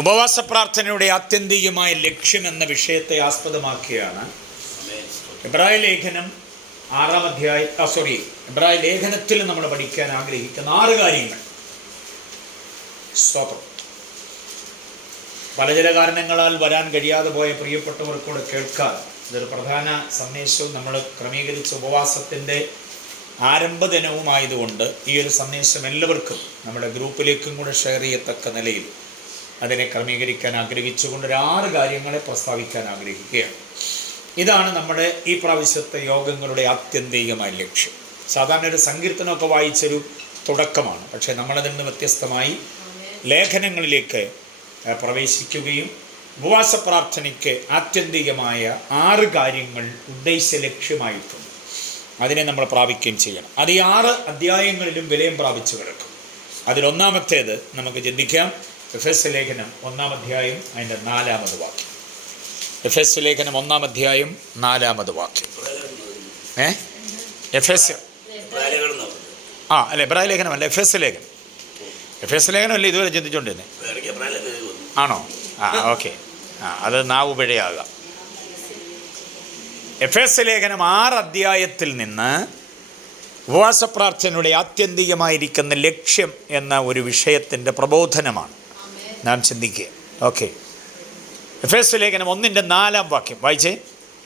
ഉപവാസ പ്രാർത്ഥനയുടെ ആത്യന്തികമായ ലക്ഷ്യമെന്ന വിഷയത്തെ ആസ്പദമാക്കിയാണ് എബ്രായ ലേഖനം എബ്രായ ലേഖനത്തിൽ നമ്മൾ പഠിക്കാൻ ആഗ്രഹിക്കുന്ന 6 കാര്യങ്ങൾ. സ്തോത്രം. പല ചില കാരണങ്ങളാൽ വരാൻ കഴിയാതെ പോയ പ്രിയപ്പെട്ടവർക്കൂടെ കേൾക്കാൻ ഇതൊരു പ്രധാന സന്ദേശവും നമ്മൾ ക്രമീകരിച്ച ഉപവാസത്തിൻ്റെ ആരംഭ ദിനവുമായതുകൊണ്ട് ഈ ഒരു സന്ദേശം എല്ലാവർക്കും നമ്മുടെ ഗ്രൂപ്പിലേക്കും കൂടെ ഷെയർ ചെയ്യത്തക്ക നിലയിൽ അതിനെ ക്രമീകരിക്കാൻ ആഗ്രഹിച്ചുകൊണ്ട് 6 കാര്യങ്ങളെ പ്രസ്താവിക്കാൻ ആഗ്രഹിക്കുകയാണ്. ഇതാണ് നമ്മുടെ ഈ പ്രാവശ്യത്തെ യോഗങ്ങളുടെ ആത്യന്തികമായ ലക്ഷ്യം. സാധാരണ ഒരു സങ്കീർത്തനമൊക്കെ വായിച്ചൊരു തുടക്കമാണ്, പക്ഷേ നമ്മളതിൽ നിന്ന് വ്യത്യസ്തമായി ലേഖനങ്ങളിലേക്ക് പ്രവേശിക്കുകയും ഉപവാസ പ്രാർത്ഥനയ്ക്ക് ആത്യന്തികമായ 6 കാര്യങ്ങൾ ഉദ്ദേശ ലക്ഷ്യമായിട്ടുണ്ട്. അതിനെ നമ്മൾ പ്രാപിക്കുകയും ചെയ്യണം. അത് ഈ 6 അധ്യായങ്ങളിലും വിലയം പ്രാപിച്ചു കിടക്കും. അതിലൊന്നാമത്തേത് നമുക്ക് ചിന്തിക്കാം. എഫെസ്യ ലേഖനം 1-ാം അധ്യായം അതിൻ്റെ 4-ാമത് വാക്യം. എഫെസ്യ ലേഖനം 1-ാം അധ്യായം 4-ാമത് വാക്യം. എബ്രായ ലേഖനമല്ല, എഫെസ്യ ലേഖനം. എഫെസ്യ ലേഖനമല്ലേ ഇതുവരെ ചിന്തിച്ചുകൊണ്ടിരുന്നേ? ആണോ? ഓക്കെ. അത് നാവ് പിഴയാകാം. എഫെസ്യ ലേഖനം 6 അധ്യായത്തിൽ നിന്ന് ഉപവാസ പ്രാർത്ഥനയുടെ ആത്യന്തികമായിരിക്കുന്ന ലക്ഷ്യം എന്ന ഒരു വിഷയത്തിൻ്റെ പ്രബോധനമാണ് നാം ചിന്തിക്കുക. ഓക്കെ. എഫെസ്യ ലേഖനം 1-ന്റെ 4-ാം വാക്യം വായിച്ചേ.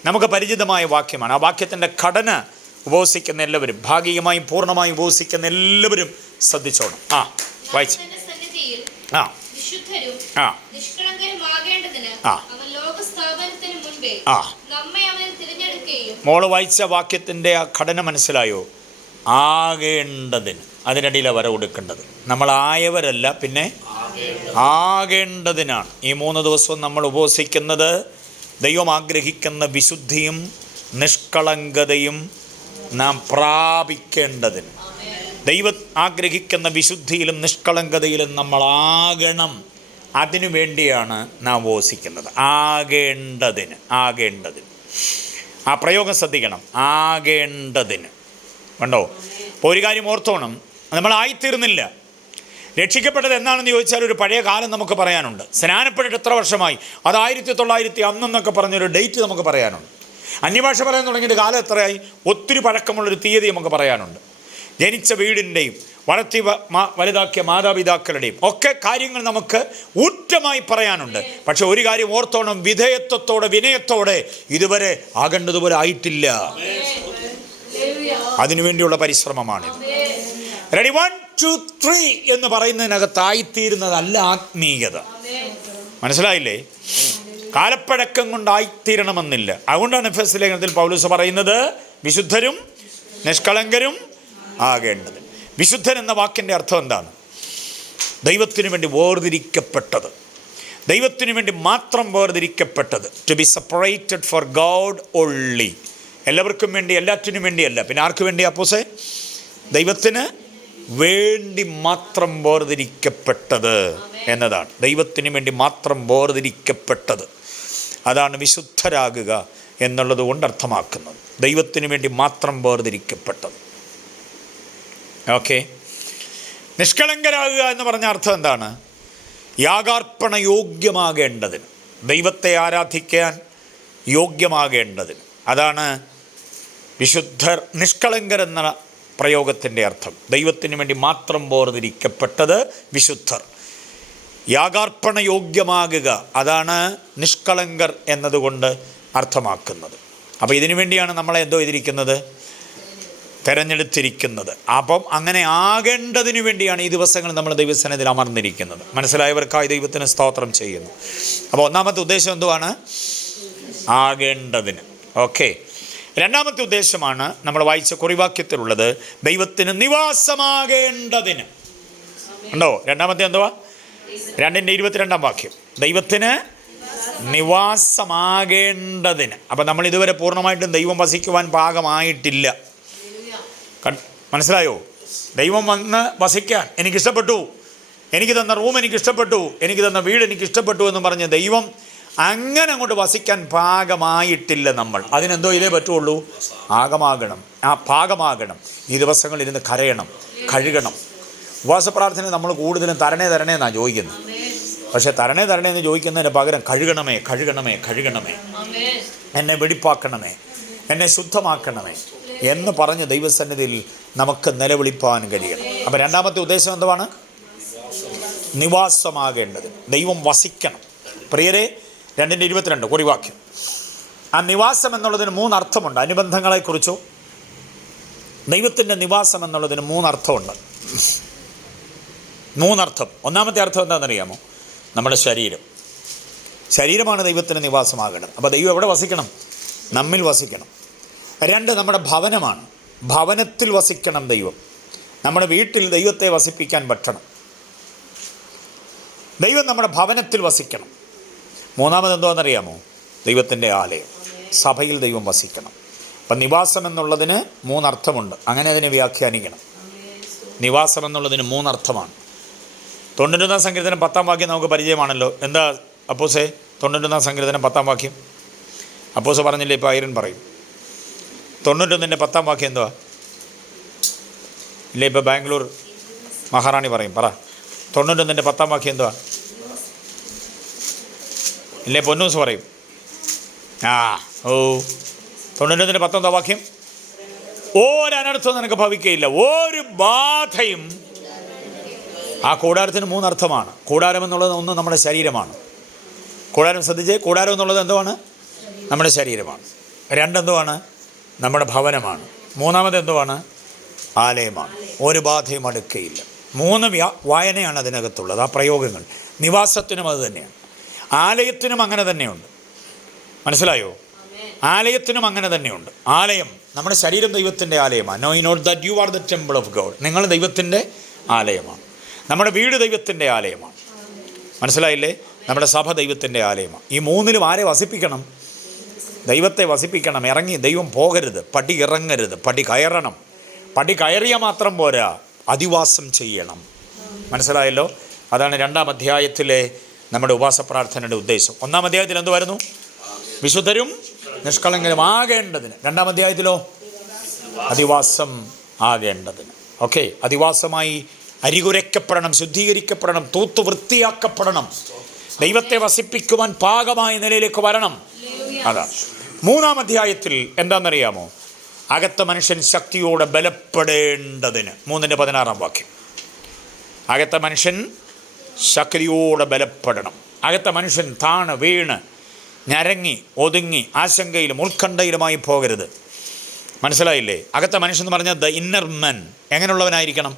നമുക്ക് പരിചിതമായ വാക്യമാണ്. ആ വാക്യത്തിൻ്റെ ഘടന ഉപവസിക്കുന്ന എല്ലാവരും, ഭാഗികമായും പൂർണ്ണമായും ഉപവസിക്കുന്ന എല്ലാവരും ശ്രദ്ധിച്ചോണം. വായിച്ച്. മോള് വായിച്ച വാക്യത്തിൻ്റെ ആ ഘടന മനസ്സിലായോ? ആകേണ്ടതിന്, അതിനിടയിലാണ് വര കൊടുക്കേണ്ടത്. നമ്മൾ ആയവരല്ല, പിന്നെ ആകേണ്ടതിനാണ്. ഈ 3 ദിവസവും നമ്മൾ ഉപവസിക്കുന്നത് ദൈവം ആഗ്രഹിക്കുന്ന വിശുദ്ധിയും നിഷ്കളങ്കതയും നാം പ്രാപിക്കേണ്ടതിന്. ദൈവം ആഗ്രഹിക്കുന്ന വിശുദ്ധിയിലും നിഷ്കളങ്കതയിലും നമ്മളാകണം. അതിനു വേണ്ടിയാണ് നാം ഉപവസിക്കുന്നത്. ആകേണ്ടതിന്. ആ പ്രയോഗം ശ്രദ്ധിക്കണം. ആകേണ്ടതിന്. കണ്ടോ? അപ്പോൾ ഒരു കാര്യം ഓർത്തോണം, നമ്മളായിത്തീർന്നില്ല. രക്ഷിക്കപ്പെട്ടത് എന്നാണെന്ന് ചോദിച്ചാൽ ഒരു പഴയ കാലം നമുക്ക് പറയാനുണ്ട്. സ്നാനപ്പെട്ടിട്ട് എത്ര വർഷമായി? അത് 1900 അന്നെന്നൊക്കെ പറഞ്ഞൊരു ഡേറ്റ് നമുക്ക് പറയാനുണ്ട്. അന്യഭാഷ പറയാൻ തുടങ്ങിയിട്ട് കാലം എത്രയായി? ഒത്തിരി പഴക്കമുള്ളൊരു തീയതി നമുക്ക് പറയാനുണ്ട്. ജനിച്ച വീടിൻ്റെയും വളർത്തി വലുതാക്കിയ മാതാപിതാക്കളുടെയും ഒക്കെ കാര്യങ്ങൾ നമുക്ക് ഊറ്റമായി പറയാനുണ്ട്. പക്ഷെ ഒരു കാര്യം ഓർത്തോണം, വിധേയത്വത്തോടെ വിനയത്തോടെ ഇതുവരെ ആകേണ്ടതുപോലെ ആയിട്ടില്ല. അതിനുവേണ്ടിയുള്ള പരിശ്രമമാണിത്. റെഡി? 1 2 3 എന്ന് പറയുന്നതിനകത്തായിത്തീരുന്നതല്ല ആത്മീയത. മനസ്സിലായില്ലേ? കാലപ്പഴക്കം കൊണ്ടായിത്തീരണമെന്നില്ല. അതുകൊണ്ടാണ് എഫെസ്യ ലേഖനത്തിൽ പൗലോസ് പറയുന്നത് വിശുദ്ധരും നിഷ്കളങ്കരും ആകേണ്ടത്. വിശുദ്ധൻ എന്ന വാക്കിൻ്റെ അർത്ഥം എന്താണ്? ദൈവത്തിനു വേണ്ടി വേർതിരിക്കപ്പെട്ടത്, ദൈവത്തിനു വേണ്ടി മാത്രം വേർതിരിക്കപ്പെട്ടത്. To be separated for God only. എല്ലാവർക്കും വേണ്ടി, എല്ലാറ്റിനും വേണ്ടിയല്ല. പിന്നെ ആർക്ക് വേണ്ടി അപ്പോസേ? ദൈവത്തിന് വേണ്ടി മാത്രം വേർതിരിക്കപ്പെട്ടത് എന്നതാണ്. ദൈവത്തിന് വേണ്ടി മാത്രം വേർതിരിക്കപ്പെട്ടത്, അതാണ് വിശുദ്ധരാകുക എന്നുള്ളത് കൊണ്ട് അർത്ഥമാക്കുന്നത്. ദൈവത്തിന് വേണ്ടി മാത്രം വേർതിരിക്കപ്പെട്ടത്. ഓക്കെ. നിഷ്കളങ്കരാകുക എന്ന് പറഞ്ഞ അർത്ഥം എന്താണ്? യാഗാർപ്പണ യോഗ്യമാകേണ്ടതിന്, ദൈവത്തെ ആരാധിക്കാൻ യോഗ്യമാകേണ്ടതിന്. അതാണ് വിശുദ്ധർ, നിഷ്കളങ്കർ എന്ന പ്രയോഗത്തിൻ്റെ അർത്ഥം. ദൈവത്തിന് വേണ്ടി മാത്രം വേർതിരിക്കപ്പെട്ടത് വിശുദ്ധർ. യാഗാർപ്പണ യോഗ്യമാകുക, അതാണ് നിഷ്കളങ്കർ എന്നതുകൊണ്ട് അർത്ഥമാക്കുന്നത്. അപ്പോൾ ഇതിനു വേണ്ടിയാണ് നമ്മളെ എന്തോ ചെയ്തിരിക്കുന്നത്? തിരഞ്ഞെടുത്തിരിക്കുന്നത്. അപ്പം അങ്ങനെ ആകേണ്ടതിനു വേണ്ടിയാണ് ഈ ദിവസങ്ങൾ നമ്മൾ ദൈവസന്നിധിയിൽ അമർന്നിരിക്കുന്നത്. മനസ്സിലായവർക്കായി ദൈവത്തിന് സ്തോത്രം ചെയ്യുന്നു. അപ്പോൾ ഒന്നാമത്തെ ഉദ്ദേശം എന്തുവാണ്? ആകേണ്ടതിന്. ഓക്കെ. രണ്ടാമത്തെ ഉദ്ദേശമാണ് നമ്മൾ വായിച്ച കുറിവാക്യത്തിലുള്ളത്, ദൈവത്തിന് നിവാസമാകേണ്ടതിന്. ഉണ്ടോ? രണ്ടാമത്തെ എന്തുവാ? 2-ന്റെ 22-ാം വാക്യം. ദൈവത്തിന് നിവാസമാകേണ്ടതിന്. അപ്പം നമ്മൾ ഇതുവരെ പൂർണ്ണമായിട്ടും ദൈവം വസിക്കുവാൻ പാകമായിട്ടില്ല. മനസ്സിലായോ? ദൈവം വന്ന് വസിക്കാൻ എനിക്കിഷ്ടപ്പെട്ടു, എനിക്ക് തന്ന റൂം എനിക്കിഷ്ടപ്പെട്ടു, എനിക്ക് തന്ന വീട് എനിക്കിഷ്ടപ്പെട്ടു എന്ന് പറഞ്ഞ് ദൈവം അങ്ങനെ അങ്ങോട്ട് വസിക്കാൻ പാകമായിട്ടില്ല. നമ്മൾ അതിനെന്തോ ഇതേ പറ്റുള്ളൂ? ആകമാകണം. പാകമാകണം. ഈ ദിവസങ്ങളിരുന്ന് കരയണം, കഴുകണം. ഉപവാസ പ്രാർത്ഥന നമ്മൾ കൂടുതലും തരണേ എന്നാണ് ചോദിക്കുന്നത്. പക്ഷെ തരണേ എന്ന് ചോദിക്കുന്നതിന് പകരം കഴുകണമേ, കഴുകണമേ, കഴുകണമേ, എന്നെ വെടിപ്പാക്കണമേ, എന്നെ ശുദ്ധമാക്കണമേ എന്ന് പറഞ്ഞ് ദൈവസന്നിധിയിൽ നമുക്ക് നിലവിളിപ്പാൻ കഴിയണം. അപ്പം രണ്ടാമത്തെ ഉദ്ദേശം എന്തുവാണ്? നിവാസമാകേണ്ടത്. ദൈവം വസിക്കണം. പ്രിയരെ, 2:22 കുറിവാക്യം. ആ നിവാസം എന്നുള്ളതിന് 3 അർത്ഥമുണ്ട്. അനുബന്ധങ്ങളെക്കുറിച്ചോ ദൈവത്തിൻ്റെ നിവാസം എന്നുള്ളതിന് 3 അർത്ഥമുണ്ട്. 3 അർത്ഥം. ഒന്നാമത്തെ അർത്ഥം എന്താണെന്നറിയാമോ? നമ്മുടെ ശരീരമാണ് ദൈവത്തിൻ്റെ നിവാസമാകേണ്ടത്. അപ്പോൾ ദൈവം എവിടെ വസിക്കണം? നമ്മിൽ വസിക്കണം. 2, നമ്മുടെ ഭവനമാണ്. ഭവനത്തിൽ വസിക്കണം ദൈവം. നമ്മുടെ വീട്ടിൽ ദൈവത്തെ വസിപ്പിക്കാൻ പറ്റണം. ദൈവം നമ്മുടെ ഭവനത്തിൽ വസിക്കണം. 3 എന്തോന്നറിയാമോ? ദൈവത്തിൻ്റെ ആലയം, സഭയിൽ ദൈവം വസിക്കണം. അപ്പം നിവാസം എന്നുള്ളതിന് 3 അർത്ഥമുണ്ട്. അങ്ങനെ അതിനെ വ്യാഖ്യാനിക്കണം. നിവാസം എന്നുള്ളതിന് 3 അർത്ഥമാണ്. 91 സങ്കീർത്തനം 10 വാക്യം നമുക്ക് പരിചയമാണല്ലോ. എന്താ അപ്പോസേ 91 സങ്കീർത്തനം 10 വാക്യം? അപ്പോസ് പറഞ്ഞില്ലേ? ഇപ്പോൾ ഐരൻ പറയും. 91 10 വാക്യം എന്തുവാ? ഇല്ലേ? ഇപ്പോൾ ബാംഗ്ലൂർ മഹാറാണി പറയും. പറ. 91 10 വാക്യം എന്തുവാ? ഇല്ലേ? പൊന്നൂസ് പറയും. 91 10 വാക്യം? ഒരനർത്ഥവും നിനക്ക് ഭവിക്കുകയില്ല, ഒരു ബാധയും. ആ കൂടാരത്തിന് 3 അർത്ഥമാണ്. കൂടാരം എന്നുള്ളത് ഒന്ന് നമ്മുടെ ശരീരമാണ്. കൂടാരം ശ്രദ്ധിച്ച്, കൂടാരം എന്നുള്ളത് എന്തുവാണ്? നമ്മുടെ ശരീരമാണ്. 2 എന്തുവാണ്? നമ്മുടെ ഭവനമാണ്. 3 എന്തുവാണ്? ആലയമാണ്. ഒരു ബാധയും അടുക്കയില്ല. 3 വായനയാണ് അതിനകത്തുള്ളത്. ആ പ്രയോഗങ്ങൾ നിവാസത്തിനും അത് തന്നെയാണ്, ആലയത്തിനും അങ്ങനെ തന്നെയുണ്ട്. മനസ്സിലായോ? ആലയത്തിനും അങ്ങനെ തന്നെയുണ്ട്. ആലയം, നമ്മുടെ ശരീരം ദൈവത്തിൻ്റെ ആലയമാണ്. Know you not that you are the temple of God. നിങ്ങൾ ദൈവത്തിൻ്റെ ആലയമാണ്. നമ്മുടെ വീട് ദൈവത്തിൻ്റെ ആലയമാണ്. മനസ്സിലായില്ലേ? നമ്മുടെ സഭ ദൈവത്തിൻ്റെ ആലയമാണ്. ഈ 3ലും ആരെ വസിപ്പിക്കണം? ദൈവത്തെ വസിപ്പിക്കണം. ഇറങ്ങി ദൈവം പോകരുത്, പടി ഇറങ്ങരുത്, പടി കയറണം. പടി കയറിയാൽ മാത്രം പോരാ, അധിവാസം ചെയ്യണം. മനസ്സിലായല്ലോ? അതാണ് 2-ാം അധ്യായത്തിലെ നമ്മുടെ ഉപവാസ പ്രാർത്ഥനയുടെ ഉദ്ദേശം. 1-ാം അധ്യായത്തിൽ എന്തുവായിരുന്നു? വിശുദ്ധരും നിഷ്കളങ്കരും ആകേണ്ടതിന്. 2-ാം അധ്യായത്തിലോ? അധിവാസം ആകേണ്ടതിന്. ഓക്കെ, അധിവാസമായി അരികുരയ്ക്കപ്പെടണം, ശുദ്ധീകരിക്കപ്പെടണം, തൂത്തു വൃത്തിയാക്കപ്പെടണം, ദൈവത്തെ വസിപ്പിക്കുവാൻ പാകമായ നിലയിലേക്ക് വരണം. അതാണ് 3-ാം അധ്യായത്തിൽ. എന്താണെന്നറിയാമോ? അകത്ത മനുഷ്യൻ ശക്തിയോടെ ബലപ്പെടേണ്ടതിന്. 3:16 വാക്യം. അകത്ത മനുഷ്യൻ ശക്തിയോടെ ബലപ്പെടണം. അകത്ത മനുഷ്യൻ താണ് വീണ് ഞരങ്ങി ഒതുങ്ങി ആശങ്കയിലും ഉത്കണ്ഠയിലുമായി പോകരുത്. മനസ്സിലായില്ലേ? അകത്ത മനുഷ്യൻ എന്ന് പറഞ്ഞാൽ ദ ഇന്നർ മെൻ എങ്ങനെയുള്ളവനായിരിക്കണം?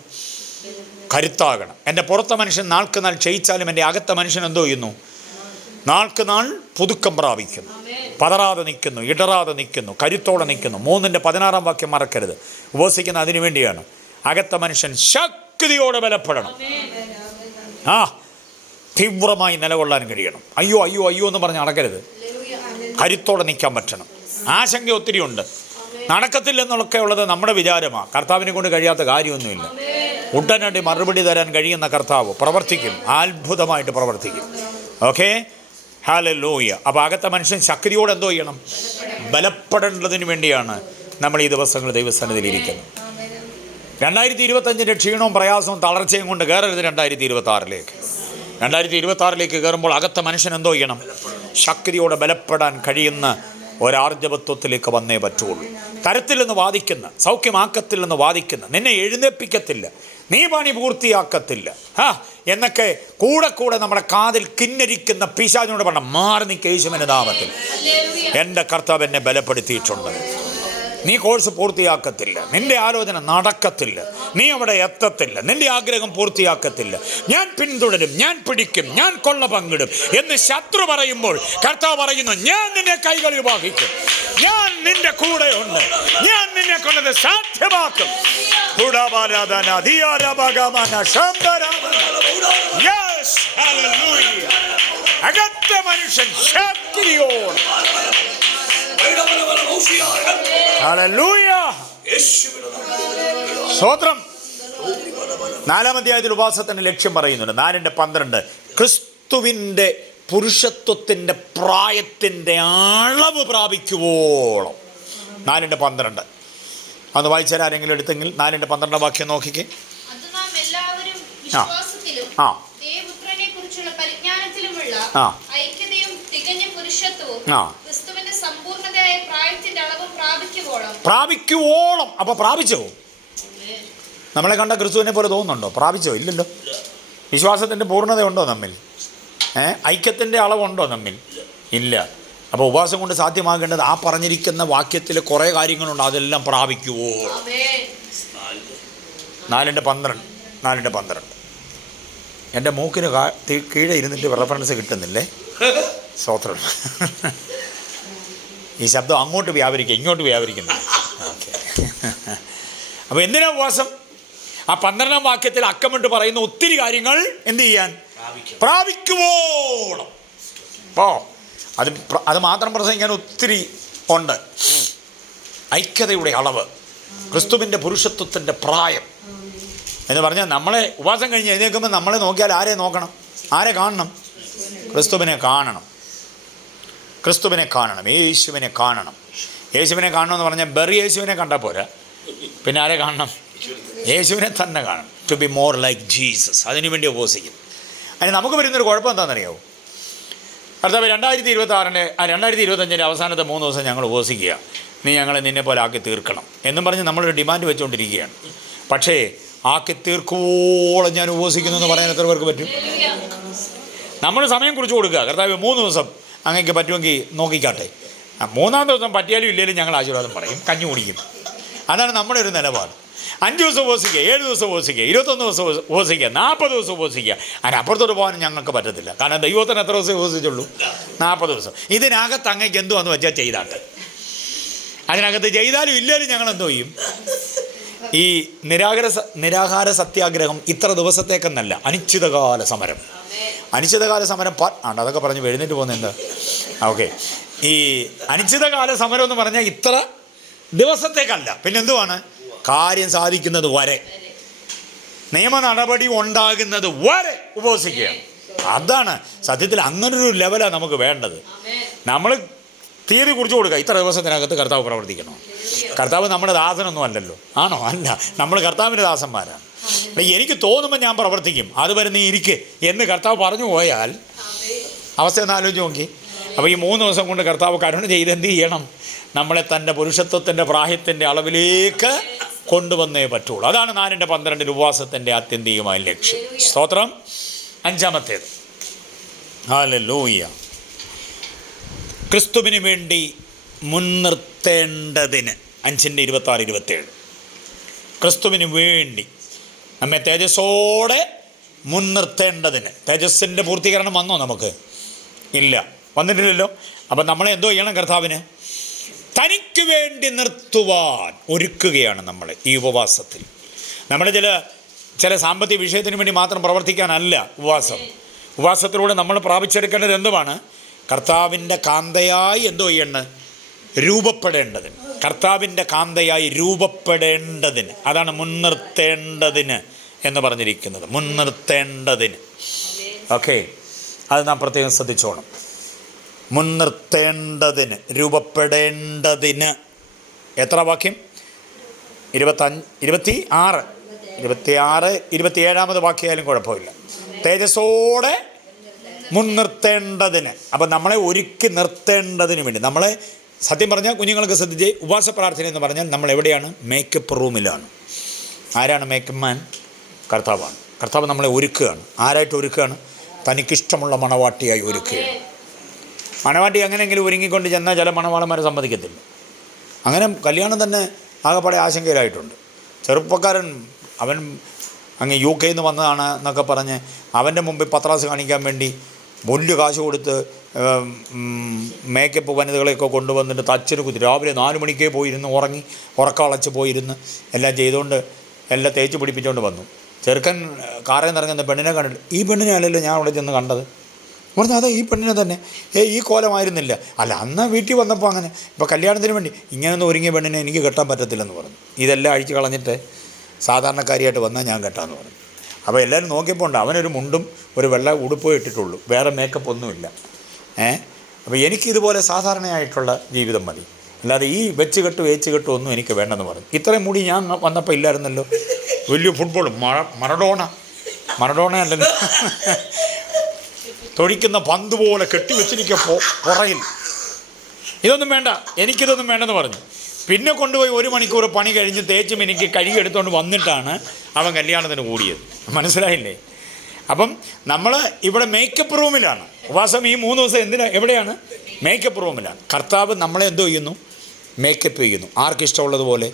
കരുത്താകണം. എൻ്റെ പുറത്തെ മനുഷ്യൻ നാൾക്ക് നാൾ ക്ഷയിച്ചാലും എൻ്റെ അകത്ത മനുഷ്യൻ എന്തോ ചെയ്യുന്നു? നാൾക്ക് നാൾ പുതുക്കം പ്രാപിക്കുന്നു, പതറാതെ നിൽക്കുന്നു, ഇടറാതെ നിൽക്കുന്നു, കരുത്തോടെ നിൽക്കുന്നു. 3:16 വാക്യം മറക്കരുത്. ഉപവസിക്കുന്ന അതിനു വേണ്ടിയാണ്. അകത്ത മനുഷ്യൻ ശക്തിയോടെ ബലപ്പെടണം. തീവ്രമായി നിലകൊള്ളാൻ കഴിയണം. അയ്യോ അയ്യോ അയ്യോ എന്ന് പറഞ്ഞ് നടക്കരുത്. കരുത്തോടെ നിൽക്കാൻ പറ്റണം. ആശങ്ക ഒത്തിരി ഉണ്ട്, നടക്കത്തില്ലെന്നൊക്കെ ഉള്ളത് നമ്മുടെ വിചാരമാണ്. കർത്താവിനെ കൊണ്ട് കഴിയാത്ത കാര്യമൊന്നുമില്ല. ഉടനടി മറുപടി തരാൻ കഴിയുന്ന കർത്താവ് പ്രവർത്തിക്കും, അത്ഭുതമായിട്ട് പ്രവർത്തിക്കും. Okay, hallelujah. അപ്പോൾ അകത്ത മനുഷ്യൻ ശക്തിയോടെ എന്തോ ചെയ്യണം? ബലപ്പെടേണ്ടതിന് വേണ്ടിയാണ് നമ്മൾ ഈ ദിവസങ്ങൾ ദൈവസന്നിധിയിൽ ഇരിക്കുന്നത്. 2025 ക്ഷീണവും പ്രയാസവും തളർച്ചയും കൊണ്ട് കയറരുത് 2026ലേക്ക്. 2026ലേക്ക് കയറുമ്പോൾ അകത്ത മനുഷ്യൻ എന്തോ ചെയ്യണം? ശക്തിയോടെ ബലപ്പെടാൻ കഴിയുന്ന ഒരാർജവത്വത്തിലേക്ക് വന്നേ പറ്റുള്ളൂ. തരത്തിൽ നിന്ന് വാദിക്കുന്ന, സൗഖ്യമാക്കത്തിൽ നിന്ന് വാദിക്കുന്ന, നിന്നെ എഴുന്നേൽപ്പിക്കത്തില്ല, നീ പണി പൂർത്തിയാക്കത്തില്ല എന്നൊക്കെ കൂടെ നമ്മുടെ കാതിൽ കിന്നരിക്കുന്ന പിശാചിനോട് പറഞ്ഞ മാറി നിൽക്കുക. യേശുവിന്റെ നാമത്തിൽ എൻ്റെ കർത്താവ് എന്നെ ബലപ്പെടുത്തിയിട്ടുണ്ട്. നീ കോഴ്സ് പൂർത്തിയാക്കത്തില്ല, നിന്റെ ആലോചന നടക്കത്തില്ല, നീ അവിടെ എത്തത്തില്ല, നിന്റെ ആഗ്രഹം പൂർത്തിയാക്കത്തില്ല, ഞാൻ പിന്തുടരും, ഞാൻ പിടിക്കും, ഞാൻ കൊള്ള പങ്കിടും എന്ന് ശത്രു പറയുമ്പോൾ കർത്താവ് പറയുന്നു, ഞാൻ നിന്നെ കൈകളിൽ വഹിക്കും, ഞാൻ നിന്റെ കൂടെ ഉണ്ട്, ഞാൻ നിന്നെ കൊണ്ടത് സാധ്യമാക്കും. അകത്ത മനുഷ്യൻ ശക്തിയോട് സ്തോത്രം. 4-ാം അധ്യായത്തിൽ ഉപവാസത്തിന്റെ ലക്ഷ്യം പറയുന്നുണ്ട്. 4:12 ക്രിസ്തുവിൻ്റെ പുരുഷത്വത്തിൻ്റെ പ്രായത്തിൻ്റെ അളവ് പ്രാപിക്കുവോളം. 4:12 അന്ന് വായിച്ചാൽ ആരെങ്കിലും എടുത്തെങ്കിൽ 4:12 വാക്യം നോക്കിക്കേ. പരിജ്ഞാനം തമ്മിലുള്ള ഐക്യതയും തികഞ്ഞ പുരുഷത്വവും ക്രിസ്തുവിന്റെ സമ്പൂർണ്ണതയായ പ്രായത്തിന്റെ അളവും പ്രാപിക്കുവോളം. അപ്പൊ പ്രാപിച്ചോ? നമ്മളെ കണ്ട ക്രിസ്തുവിനെ പോലെ തോന്നുന്നുണ്ടോ? പ്രാപിച്ചോ? ഇല്ലല്ലോ. വിശ്വാസത്തിൻ്റെ പൂർണ്ണതയുണ്ടോ നമ്മിൽ? ഐക്യത്തിൻ്റെ അളവുണ്ടോ നമ്മിൽ? ഇല്ല. അപ്പോൾ ഉപവാസം കൊണ്ട് സാധ്യമാകേണ്ടത് ആ പറഞ്ഞിരിക്കുന്ന വാക്യത്തിൽ കുറേ കാര്യങ്ങളുണ്ട്, അതെല്ലാം പ്രാപിക്കുവോ. 4:12 എൻ്റെ മൂക്കിന് കീഴെ ഇരുന്നിട്ട് റെഫറൻസ് കിട്ടുന്നില്ലേ? സ്തോത്രം. ഈ ശബ്ദം അങ്ങോട്ട് വ്യാപരിക്കുക, ഇങ്ങോട്ട് വ്യാപരിക്കുന്നു. ഓക്കെ. അപ്പോൾ എന്തിനാ ഉപവാസം? ആ 12-ാം വാക്യത്തിൽ അക്കമിട്ട് പറയുന്ന ഒത്തിരി കാര്യങ്ങൾ എന്ത് ചെയ്യാൻ? പ്രാപിക്കുവോളം. അപ്പോൾ അത് മാത്രം പ്രസംഗിക്കാൻ ഒത്തിരി ഉണ്ട്. ഐക്യതയുടെ അളവ്, ക്രിസ്തുവിൻ്റെ പുരുഷത്വത്തിൻ്റെ പ്രായം എന്ന് പറഞ്ഞാൽ നമ്മളെ ഉപവാസം കഴിഞ്ഞ് എഴുന്നേൽക്കുമ്പോൾ നമ്മളെ നോക്കിയാൽ ആരെ നോക്കണം? ആരെ കാണണം? ക്രിസ്തുവിനെ കാണണം. ക്രിസ്തുവിനെ കാണണം, യേശുവിനെ കാണണം. യേശുവിനെ കാണണമെന്ന് പറഞ്ഞാൽ യേശുവിനെ കണ്ടാൽ പോരാ, പിന്നെ ആരെ കാണണം? യേശുവിനെ തന്നെ കാണണം. To be more like Jesus. അതിനുവേണ്ടി ഉപവസിക്കും. അതിന് നമുക്ക് വരുന്നൊരു കുഴപ്പം എന്താണെന്നറിയാമോ? കർത്താവ് 2025 അവസാനത്തെ 3 ദിവസം ഞങ്ങൾ ഉപവസിക്കുക, നീ ഞങ്ങളെ നിന്നെ പോലെ ആക്കി തീർക്കണം എന്നും പറഞ്ഞ് നമ്മളൊരു ഡിമാൻഡ് വെച്ചുകൊണ്ടിരിക്കുകയാണ്. പക്ഷേ ആക്കി തീർക്കുവോളം ഞാൻ ഉപവസിക്കുന്നു എന്ന് പറയാൻ എത്ര പേർക്ക് പറ്റും? നമ്മൾ സമയം കുറിച്ച് കൊടുക്കുക. കർത്താവ് 3 ദിവസം അങ്ങേക്ക് പറ്റുമെങ്കിൽ നോക്കിക്കാട്ടെ. 3-ാം ദിവസം പറ്റിയാലും ഇല്ലെങ്കിലും ഞങ്ങൾ ആശീർവാദം പറയും, കഞ്ഞി കുടിക്കും. അതാണ് നമ്മുടെ ഒരു നിലപാട്. 5 ദിവസം ഉപവസിക്കുക, 7 ദിവസം ഉപവസിക്കുക, 21 ദിവസം ഉപവസിക്കുക, 40 ദിവസം ഉപവസിക്കുക. അതിനപ്പുറത്തോട്ട് പോകാൻ ഞങ്ങൾക്ക് പറ്റത്തില്ല. കാരണം ദൈവത്തിന് എത്ര ദിവസം ഉപവസിച്ചുള്ളൂ? 40 ദിവസം. ഇതിനകത്ത് അങ്ങേക്ക് എന്തുവാന്ന് വെച്ചാൽ ചെയ്താട്ടെ. അതിനകത്ത് ചെയ്താലും ഇല്ലാലും ഞങ്ങൾ എന്തോ ചെയ്യും? ഈ നിരാഹാര സത്യാഗ്രഹം ഇത്ര ദിവസത്തേക്കെന്നല്ല, അനിശ്ചിതകാല സമരം. അനിശ്ചിതകാല സമരം അതൊക്കെ പറഞ്ഞ് എഴുന്നേറ്റ് പോകുന്നത് എന്താ? ഓക്കെ. ഈ അനിശ്ചിതകാല സമരം എന്ന് പറഞ്ഞാൽ ഇത്ര ദിവസത്തേക്കല്ല, പിന്നെന്തുവാണ്? കാര്യം സാധിക്കുന്നത് വരെ, നിയമ നടപടി ഉണ്ടാകുന്നത് വരെ ഉപവസിക്കുകയാണ്. അതാണ് സത്യത്തിൽ. അങ്ങനൊരു ലെവലാണ് നമുക്ക് വേണ്ടത്. നമ്മൾ തീയതി കുറിച്ച് കൊടുക്കുക, ഇത്ര ദിവസത്തിനകത്ത് കർത്താവ് പ്രവർത്തിക്കണം. കർത്താവ് നമ്മുടെ ദാസനൊന്നും അല്ലല്ലോ. ആണോ? അല്ല. നമ്മൾ കർത്താവിൻ്റെ ദാസന്മാരാണ്. എനിക്ക് തോന്നുമ്പോൾ ഞാൻ പ്രവർത്തിക്കും, അതുവരെ നീ ഇരിക്ക് എന്ന് കർത്താവ് പറഞ്ഞു പോയാൽ അവസ്ഥ ഒന്ന് ആലോചിച്ച് നോക്കി. അപ്പോൾ ഈ 3 ദിവസം കൊണ്ട് കർത്താവ് കരുണ ചെയ്ത് എന്ത് ചെയ്യണം? നമ്മളെ തൻ്റെ പുരുഷത്വത്തിൻ്റെ പ്രായത്തിൻ്റെ അളവിലേക്ക് കൊണ്ടുവന്നേ പറ്റുള്ളൂ. അതാണ് 4:12 ഉപവാസത്തിൻ്റെ ആത്യന്തികമായ ലക്ഷ്യം. സ്തോത്രം. 5-ാമത്തേത്, ഹല്ലേലൂയ, ക്രിസ്തുവിന് വേണ്ടി മുൻനിർത്തേണ്ടതിന്. 5:26-27 ക്രിസ്തുവിന് വേണ്ടി നമ്മെ തേജസ്സോടെ മുൻനിർത്തേണ്ടതിന്. തേജസ്സിൻ്റെ പൂർത്തീകരണം വന്നോ നമുക്ക്? ഇല്ല, വന്നിട്ടില്ലല്ലോ. അപ്പം നമ്മളെ എന്തോ ചെയ്യണം? കർത്താവിന് തനിക്ക് വേണ്ടി നിർത്തുവാൻ ഒരുക്കുകയാണ് നമ്മളെ ഈ ഉപവാസത്തിൽ. നമ്മൾ ചില സാമ്പത്തിക വിഷയത്തിന് വേണ്ടി മാത്രം പ്രവർത്തിക്കാനല്ല ഉപവാസം. ഉപവാസത്തിലൂടെ നമ്മൾ പ്രാപിച്ചെടുക്കേണ്ടത് എന്തുമാണ്? കർത്താവിൻ്റെ കാന്തയായി എന്തോ ചെയ്യണം? രൂപപ്പെടേണ്ടതിന്. കർത്താവിൻ്റെ കാന്തയായി രൂപപ്പെടേണ്ടതിന്. അതാണ് മുൻനിർത്തേണ്ടതിന് എന്ന് പറഞ്ഞിരിക്കുന്നത്. മുൻനിർത്തേണ്ടതിന്. ഓക്കെ, അത് നാം പ്രത്യേകം ശ്രദ്ധിച്ചോണം. മുൻനിർത്തേണ്ടതിന്, രൂപപ്പെടേണ്ടതിന്. എത്ര വാക്യം? 26, 27-ാമത് വാക്യമായാലും കുഴപ്പമില്ല. തേജസ്സോടെ മുൻനിർത്തേണ്ടതിന്. അപ്പം നമ്മളെ ഒരുക്കി നിർത്തേണ്ടതിന് വേണ്ടി. നമ്മളെ സത്യം പറഞ്ഞാൽ കുഞ്ഞുങ്ങൾക്ക് ശ്രദ്ധിച്ച്, ഉപവാസ പ്രാർത്ഥന എന്ന് പറഞ്ഞാൽ നമ്മൾ എവിടെയാണ്? മേക്കപ്പ് റൂമിലാണ്. ആരാണ് മേക്കപ്പ് മാൻ? കർത്താവാണ്. കർത്താവ് നമ്മളെ ഒരുക്കുകയാണ്. ആരായിട്ട് ഒരുക്കുകയാണ്? തനിക്കിഷ്ടമുള്ള മണവാട്ടിയായി ഒരുക്കുകയാണ്. മണവാട്ടി എങ്ങനെയെങ്കിലും ഒരുങ്ങിക്കൊണ്ട് ചെന്നാൽ ചില മണവാളന്മാരെ സമ്മതിക്കത്തില്ല. അങ്ങനെ കല്യാണം തന്നെ ആകെപ്പാടെ ആശങ്കയിലായിട്ടുണ്ട്. ചെറുപ്പക്കാരൻ അവൻ അങ്ങ് UK നിന്ന് വന്നതാണ് എന്നൊക്കെ പറഞ്ഞ് അവൻ്റെ മുമ്പിൽ പത്രാസ് കാണിക്കാൻ വേണ്ടി വലിയ കാശ് കൊടുത്ത് മേക്കപ്പ് വനിതകളെയൊക്കെ കൊണ്ടുവന്നിട്ട് തച്ചിന് കുത്തി രാവിലെ 4 മണിക്കേ പോയിരുന്ന് ഉറക്കളച്ച് പോയിരുന്ന് എല്ലാം ചെയ്തുകൊണ്ട് എല്ലാം തേച്ച് പിടിപ്പിച്ചുകൊണ്ട് വന്നു. ചെറുക്കൻ കാറിൽ നിന്ന് ഇറങ്ങുന്ന പെണ്ണിനെ കണ്ടിട്ട്, ഈ പെണ്ണിനെ അല്ലല്ലോ ഞാൻ അവിടെ ചെന്ന് കണ്ടത്. പറഞ്ഞാൽ അതെ, ഈ പെണ്ണിനെ തന്നെ. ഈ കോലമായിരുന്നില്ല. അല്ല, അന്ന് വീട്ടിൽ വന്നപ്പോൾ അങ്ങനെ. ഇപ്പോൾ കല്യാണത്തിന് വേണ്ടി ഇങ്ങനൊന്നും ഒരുങ്ങിയ പെണ്ണിനെ എനിക്ക് കെട്ടാൻ പറ്റത്തില്ലെന്ന് പറഞ്ഞു. ഇതെല്ലാം അഴിച്ച് കളഞ്ഞിട്ട് സാധാരണക്കാരിയായിട്ട് വന്നാൽ ഞാൻ കെട്ടാമെന്ന് പറഞ്ഞു. അപ്പോൾ എല്ലാവരും നോക്കിയപ്പോൾ ഉണ്ട്, അവനൊരു മുണ്ടും ഒരു വെള്ള ഉടുപ്പോ ഇട്ടിട്ടുള്ളൂ, വേറെ മേക്കപ്പ് ഒന്നുമില്ല. അപ്പോൾ എനിക്കിതുപോലെ സാധാരണയായിട്ടുള്ള ജീവിതം മതി, അല്ലാതെ ഈ വെച്ച് കെട്ടും ഒന്നും എനിക്ക് വേണ്ടെന്ന് പറഞ്ഞു. ഇത്രയും മുടി ഞാൻ വന്നപ്പോൾ ഇല്ലായിരുന്നല്ലോ. വലിയ ഫുട്ബോൾ മറഡോണ അല്ലല്ലോ. തൊഴിക്കുന്ന പന്ത് പോലെ കെട്ടിവെച്ചിരിക്കുക പുറയിൽ. ഇതൊന്നും വേണ്ട, എനിക്കിതൊന്നും വേണ്ടെന്ന് പറഞ്ഞു. പിന്നെ കൊണ്ടുപോയി 1 മണിക്കൂർ പണി കഴിഞ്ഞ് തേച്ചും എനിക്ക് കഴുകിയെടുത്തുകൊണ്ട് വന്നിട്ടാണ് അവൻ കല്യാണത്തിന് കൂടിയത്. മനസ്സിലായില്ലേ? അപ്പം നമ്മൾ ഇവിടെ മേക്കപ്പ് റൂമിലാണ് ഉപവാസം. ഈ 3 ദിവസം എവിടെയാണ്? മേക്കപ്പ് റൂമിലാണ്. കർത്താവ് നമ്മളെ എന്തോ ചെയ്യുന്നു? മേക്കപ്പ് ചെയ്യുന്നു. ആർക്കും ഇഷ്ടമുള്ളതുപോലെ,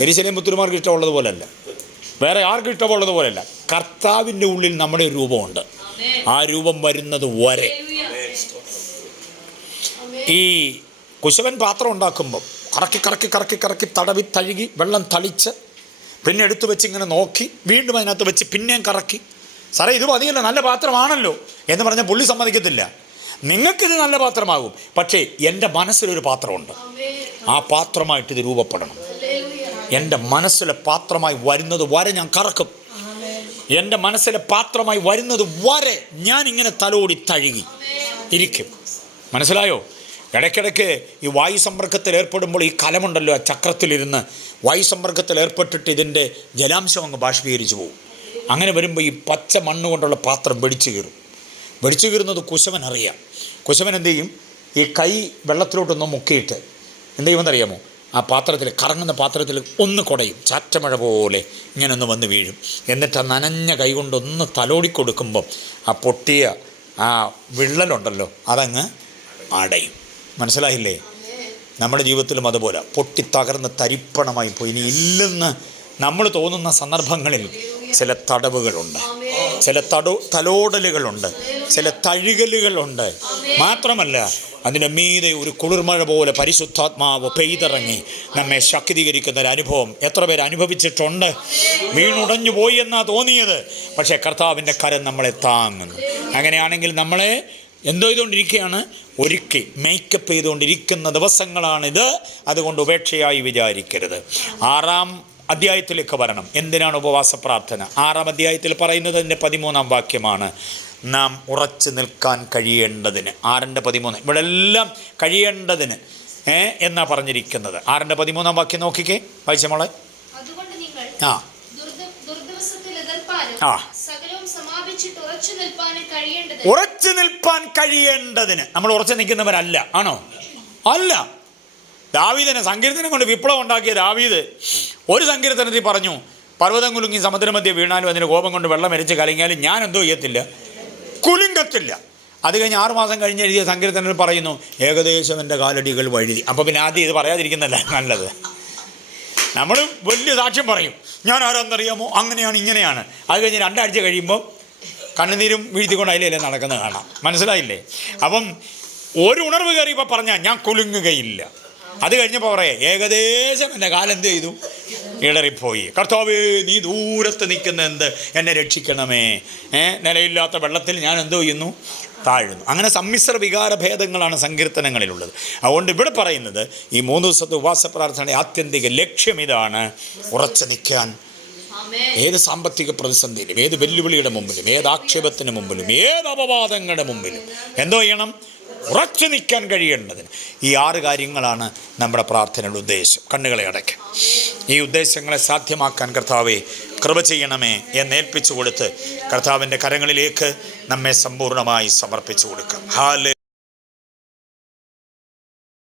യെരൂശലേം പുത്രിമാർക്ക് ഇഷ്ടമുള്ളതുപോലെ അല്ല, വേറെ ആർക്കും ഇഷ്ടമുള്ളതുപോലെ അല്ല. കർത്താവിൻ്റെ ഉള്ളിൽ നമ്മുടെ ഒരു രൂപമുണ്ട്. ആ രൂപം വരുന്നത് വരെ. ഈ കുശവൻ പാത്രം ഉണ്ടാക്കുമ്പം കറക്കി തടവി തഴുകി വെള്ളം തളിച്ച് പിന്നെ എടുത്തു വെച്ച് ഇങ്ങനെ നോക്കി വീണ്ടും അതിനകത്ത് വെച്ച് പിന്നെയും കറക്കി, സാറേ ഇത് മതിയല്ലോ, നല്ല പാത്രമാണല്ലോ എന്ന് പറഞ്ഞാൽ പുള്ളി സമ്മതിക്കത്തില്ല. നിങ്ങൾക്കിത് നല്ല പാത്രമാകും, പക്ഷേ എൻ്റെ മനസ്സിലൊരു പാത്രമുണ്ട്. ആ പാത്രമായിട്ട് ഇത് രൂപപ്പെടണം. എൻ്റെ മനസ്സിലെ പാത്രമായി വരുന്നത് വരെ ഞാൻ കറക്കും. എൻ്റെ മനസ്സിലെ പാത്രമായി വരുന്നത് വരെ ഞാൻ ഇങ്ങനെ തലോടി തഴുകി ഇരിക്കും. മനസ്സിലായോ? ഇടയ്ക്കിടയ്ക്ക് ഈ വായുസമ്പർക്കത്തിൽ ഏർപ്പെടുമ്പോൾ ഈ കലമുണ്ടല്ലോ, ആ ചക്രത്തിലിരുന്ന് വായുസമ്പർക്കത്തിൽ ഏർപ്പെട്ടിട്ട് ഇതിൻ്റെ ജലാംശം അങ്ങ് ബാഷ്പീകരിച്ചു പോകും. അങ്ങനെ വരുമ്പോൾ ഈ പച്ച മണ്ണ് കൊണ്ടുള്ള പാത്രം വെടിച്ചു കീറുന്നത് കുശവൻ അറിയാം. കുശവൻ എന്ത് ചെയ്യും? ഈ കൈ വെള്ളത്തിലോട്ടൊന്ന് മുക്കിയിട്ട് എന്ത് ചെയ്യുമെന്നറിയാമോ? ആ പാത്രത്തിൽ, കറങ്ങുന്ന പാത്രത്തിൽ ഒന്ന് കുടയും, ചാറ്റമഴ പോലെ ഇങ്ങനെ ഒന്ന് വന്ന് വീഴും. എന്നിട്ട് ആ നനഞ്ഞ കൈ കൊണ്ടൊന്ന് തലോടിക്കൊടുക്കുമ്പം ആ പൊട്ടിയ ആ വിള്ളലുണ്ടല്ലോ അതങ്ങ് അടയും. മനസ്സിലായില്ലേ? നമ്മുടെ ജീവിതത്തിലും അതുപോലെ പൊട്ടിത്തകർന്ന് തരിപ്പണമായി പോയി ഇനി ഇല്ലെന്ന് നമ്മൾ തോന്നുന്ന സന്ദർഭങ്ങളിൽ ചില തടവുകളുണ്ട്, ചില തലോടലുകളുണ്ട്, ചില തഴുകലുകളുണ്ട്. മാത്രമല്ല അതിൻ്റെ മീതെ ഒരു കുളിർമഴ പോലെ പരിശുദ്ധാത്മാവ് പെയ്തിറങ്ങി നമ്മെ ശക്തീകരിക്കുന്ന ഒരു അനുഭവം എത്ര പേര് അനുഭവിച്ചിട്ടുണ്ട്? വീണുടഞ്ഞു പോയി എന്നാ തോന്നിയത്, പക്ഷേ കർത്താവിൻ്റെ കരം നമ്മളെ താങ്ങുന്നു. അങ്ങനെയാണെങ്കിൽ നമ്മളെ എന്തോ ചെയ്തുകൊണ്ടിരിക്കുകയാണ്? ഒരുക്കി മേക്കപ്പ് ചെയ്തുകൊണ്ടിരിക്കുന്ന ദിവസങ്ങളാണിത്. അതുകൊണ്ട് ഉപേക്ഷയായി വിചാരിക്കരുത്. 6-ാം അധ്യായത്തിലേക്ക് വരണം. എന്തിനാണ് ഉപവാസ പ്രാർത്ഥന? 6-ാം അധ്യായത്തിൽ പറയുന്നത് അതിൻ്റെ 13-ാം വാക്യമാണ്. നാം ഉറച്ചു നിൽക്കാൻ കഴിയേണ്ടതിന്. 6:13 ഇവിടെ എല്ലാം കഴിയേണ്ടതിന് എന്നാ പറഞ്ഞിരിക്കുന്നത്. 6:13 വാക്യം നോക്കിക്കേ, വായിച്ച മോളെ. ഉറച്ചു നിൽപ്പാൻ കഴിയേണ്ടതിന്. നമ്മൾ ഉറച്ചു നിൽക്കുന്നവരല്ല, ആണോ? അല്ല. ദാവീദിനെ സങ്കീർത്തനം കൊണ്ട് വിപ്ലവം ഉണ്ടാക്കിയ ദാവീദ് ഒരു സങ്കീർത്തനത്തിൽ പറഞ്ഞു, പർവ്വതം കുലുങ്ങി സമുദ്രമധ്യ വീണാലും അതിന് കോപം കൊണ്ട് വെള്ളം എരിച്ച് കലങ്ങിയാലും ഞാൻ എന്തോ ചെയ്യത്തില്ല, കുലുങ്ങത്തില്ല. അത് കഴിഞ്ഞ് 6 മാസം കഴിഞ്ഞ് എഴുതിയ സങ്കീർത്തനത്തിൽ പറയുന്നു, ഏകദേശം എൻ്റെ കാലടികൾ വഴുതി. അപ്പോൾ പിന്നെ ആദ്യം ഇത് പറയാതിരിക്കുന്നല്ല നല്ലത്. നമ്മൾ വലിയ സാക്ഷ്യം പറയും, ഞാൻ ആരാന്നറിയാമോ, അങ്ങനെയാണ് ഇങ്ങനെയാണ്. അത് കഴിഞ്ഞ് 2 ആഴ്ച കഴിയുമ്പോൾ കണ്ണുനീരും വീഴ്ത്തിക്കൊണ്ട് അതിലല്ലേ നടക്കുന്നത് കാണാം. മനസ്സിലായില്ലേ? അപ്പം ഒരു ഉണർവ് കയറിയപ്പോൾ പറഞ്ഞാൽ ഞാൻ കുലുങ്ങുകയില്ല. അത് കഴിഞ്ഞപ്പോൾ പറയേ, ഏകദേശം എൻ്റെ കാലെന്ത് ചെയ്തു, ഇടറിപ്പോയി. കർത്താവേ നീ ദൂരത്ത് നിൽക്കുന്ന എന്ത്, എന്നെ രക്ഷിക്കണമേ. നിലയില്ലാത്ത വെള്ളത്തിൽ ഞാൻ എന്തോ ചെയ്യുന്നു, താഴുന്നു. അങ്ങനെ സമ്മിശ്ര വികാര ഭേദങ്ങളാണ് സങ്കീർത്തനങ്ങളിലുള്ളത്. അതുകൊണ്ട് ഇവിടെ പറയുന്നത് ഈ 3 ദിവസത്തെ ഉപവാസ പ്രാർത്ഥനയുടെ ആത്യന്തിക ലക്ഷ്യം ഇതാണ്: ഉറച്ചു നിൽക്കാൻ. ഏത് സാമ്പത്തിക പ്രതിസന്ധിയിലും, ഏത് വെല്ലുവിളിയുടെ മുമ്പിലും, ഏത് ആക്ഷേപത്തിന് മുമ്പിലും, ഏത് അപവാദങ്ങളുടെ മുമ്പിലും എന്തോ ചെയ്യണം? ഉറച്ചു നിൽക്കാൻ കഴിയേണ്ടതിന്. ഈ 6 കാര്യങ്ങളാണ് നമ്മുടെ പ്രാർത്ഥനയുടെ ഉദ്ദേശം. കണ്ണുകളെ അടയ്ക്കാം. ഈ ഉദ്ദേശങ്ങളെ സാധ്യമാക്കാൻ കർത്താവേ കൃപ ചെയ്യണമേ എന്നേൽപ്പിച്ചു കൊടുത്ത് കർത്താവിൻ്റെ കരങ്ങളിലേക്ക് നമ്മെ സമ്പൂർണ്ണമായി സമർപ്പിച്ചു കൊടുക്കാം.